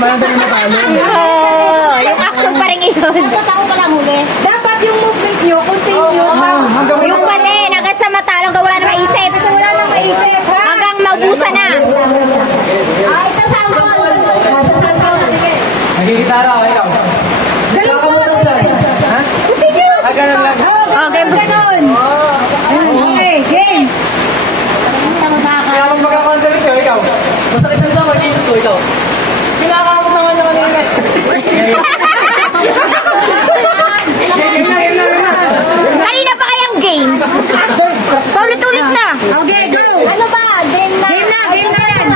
Malandang yung matalo. Yung action pa rin yun. Dapat ako palang huli. Dapat yung movement nyo, continue. Yung pa din, hanggang sa matalo, hanggang wala na maisip. Wala na maisip. Hanggang maubusan na. Itasama ko. Nagigitara ako, ikaw. Galing ko na dyan. Ha? Continue. Ganun lang. Ganon. Okay, game. Kaya kung magkakonsulit ko, ikaw. Masakit sa siya, mag-iinit ko, ikaw. Kinakamot naman yung kanina. Kanina pa kayang game? Paulit-ulit na. Okay, go. Ano ba? Game na. Game na yan.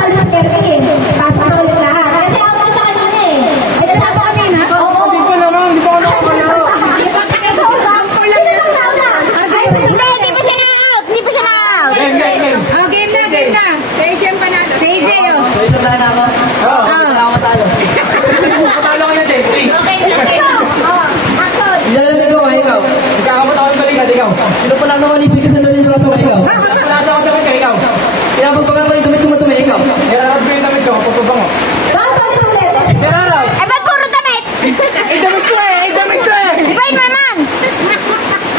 Papaulit lahat. Kasi ako sa kanina eh. Ay, tama kanina. Hindi ko naman, hindi pa ako nakakalaro. Hindi, hindi pa siya na-out. Hindi pa siya na-out. Game. Oh, game na. Sa AJ panalo. Sa AJ, oh. So, isa tayo na ako. Oo. Wala ako matalo. Matalo ka na, Jay. Okay. Action. Ilalagay ko, ikaw. Ikakamot ako yung balikat, ikaw. Sino pala naman ibigay sa nalilito ko, ikaw? Napalasa ako sa mga, ikaw. Kaya pagpagal ko yung damit ko matumi, ikaw. Yararap ko yung damit ko, pagpabang ko. Yararap. Eh, ba't puro damit? Ay, damit ko eh! Ay, damit ko eh! Ibayin mo naman.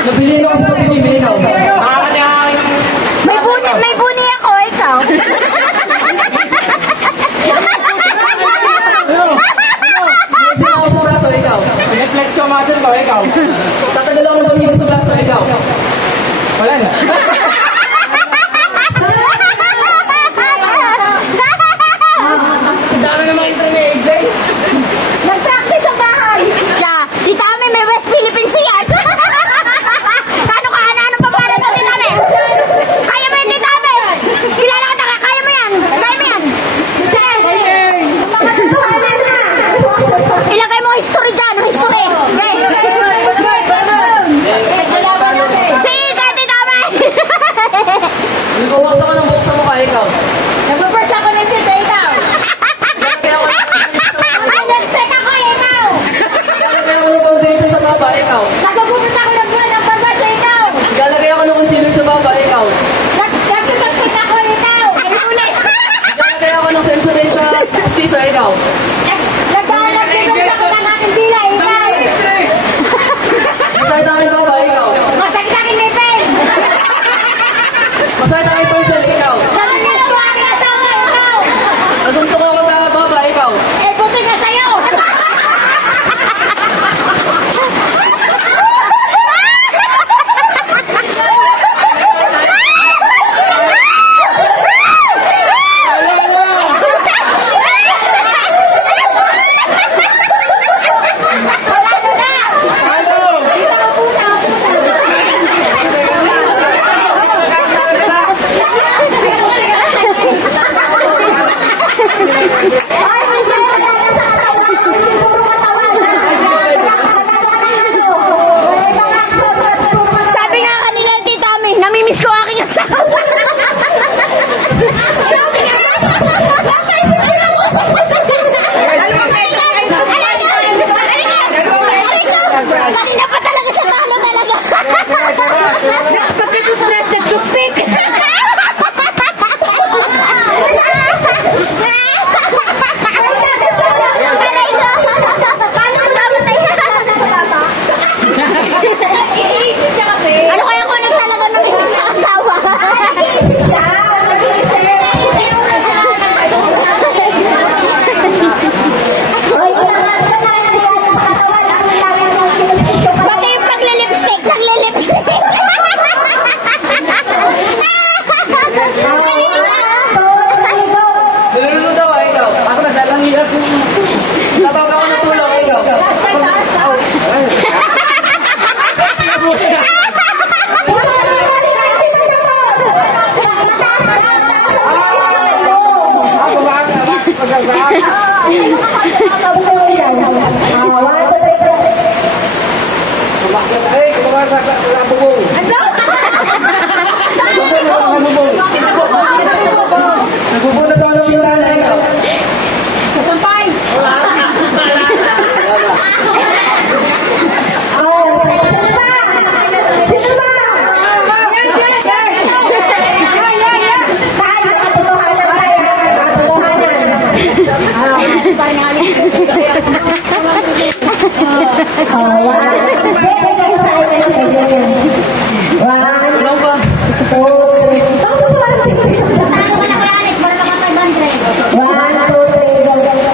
Nabili ko kasi pagpipili, ikaw. Makakanyakakin ng... May buni ako, ikaw. Sino ako sa braso, ikaw. Reflex ko muscle ko, ikaw. Tatagal ako ng pagiging sa braso, ikaw. Wala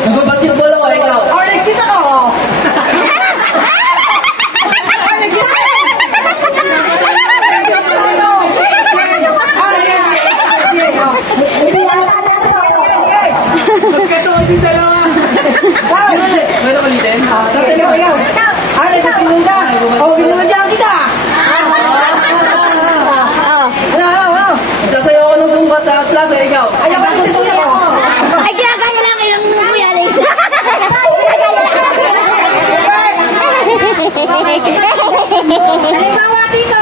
Nagbabasketball ako, ikaw. Oh, nagsit ako. Magkataon din dalawa. May nakalitin? Tatay mo ikaw. Ano, nagsinong ka? Oh, ginunodyan kita. Ano? Sasayaw ako ng zumba sa plaza, ikaw. Ayaw ba gusto niyo? Ay, ginagaya lang yung Kuya Alex. Halimbawa dito.